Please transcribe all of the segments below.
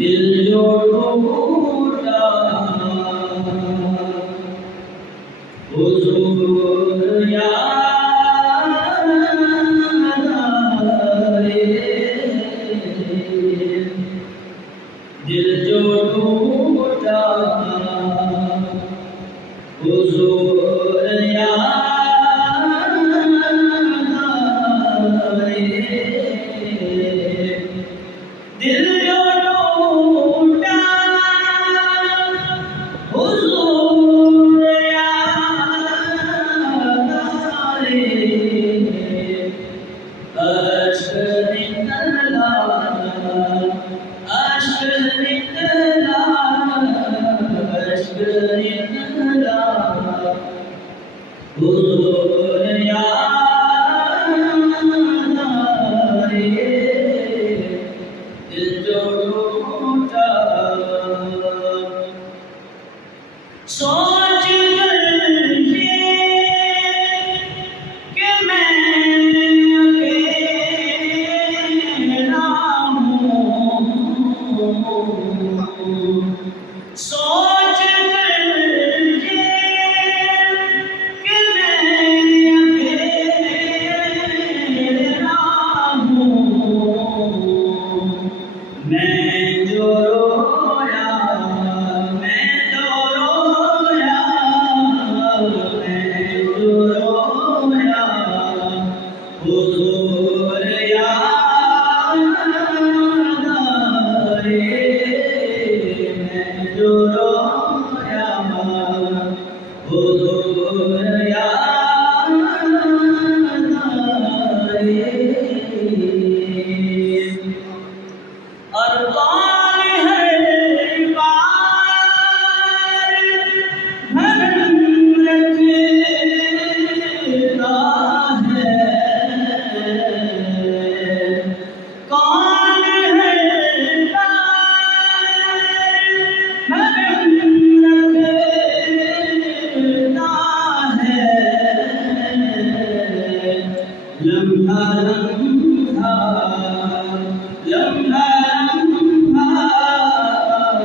दिल जो टूटा हुजूर याद आए, दिल जो टूटा हुजूर याद आए, दिल जो टूटा हुजूर याद आए, अश्क निकला अश्क निकला अश्क निकला हुजूर याद आए, दिल जो टूटा। सोच कर ये कि मैं अकेला हूँ, सोच कर ये कि मैं अकेला हूँ, मैं जो रोया मैं जो रोया मैं जो रोया हुजूर याद आए, मैं जो रोया हुजूर याद आए। और कौन है पार भरम रखता है, कौन है पार भरम रखता है, लम्हा लम्हा लम्हा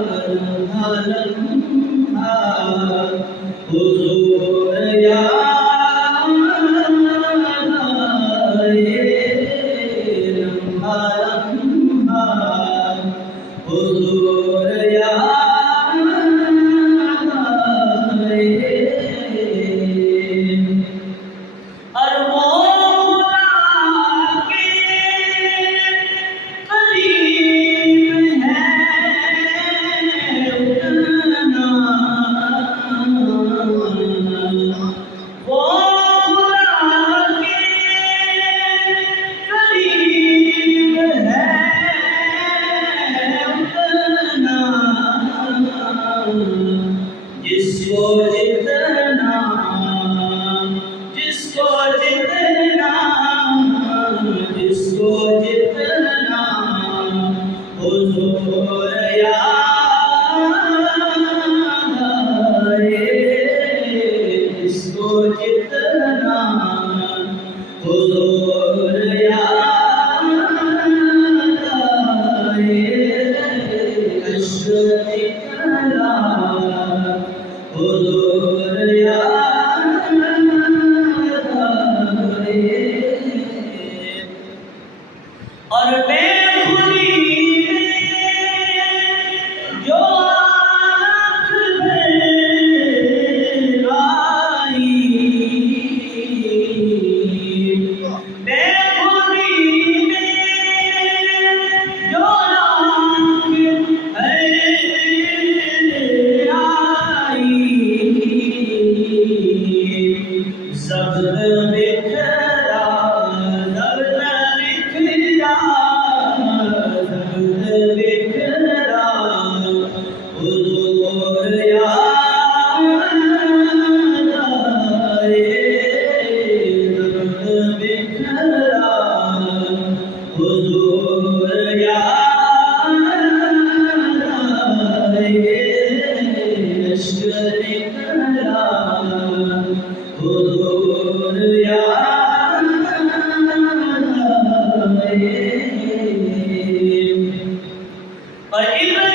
लम्हा लम्हा हुजूर याद आए, लम्हा लम्हा हुजूर याद आए। और वो जिसको जितना जिसको जितना जिसको जितना हुजूर याद आए, जिसको जितना हुजूर याद आए, अश्क निकला हुजूर याद आए। और बेखुदी जो आँख भर आई, बेखुदी जो आँख भर आई, ज़ब्त बिखरा ज़ब्त बिखरा ज़ब्त बिखरा हुजूर याद आए, ज़ब्त बिखरा हुजूर याद आए, अश्क निकला हुजूर याद आए।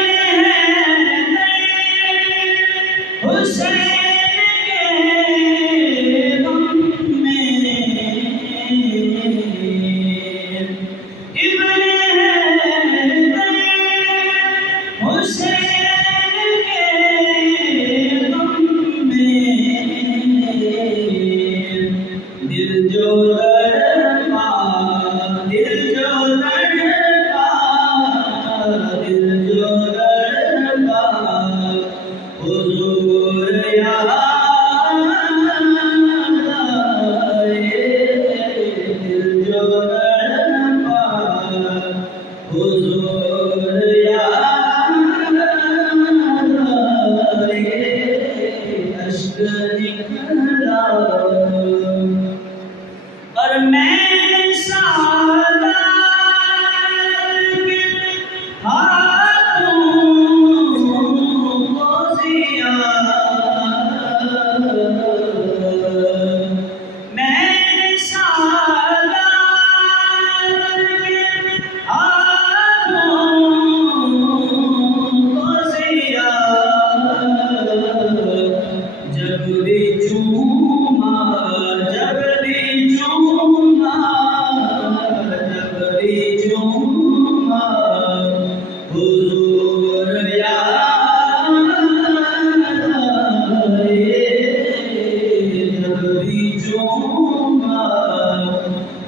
उम्मत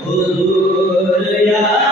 हुजूर या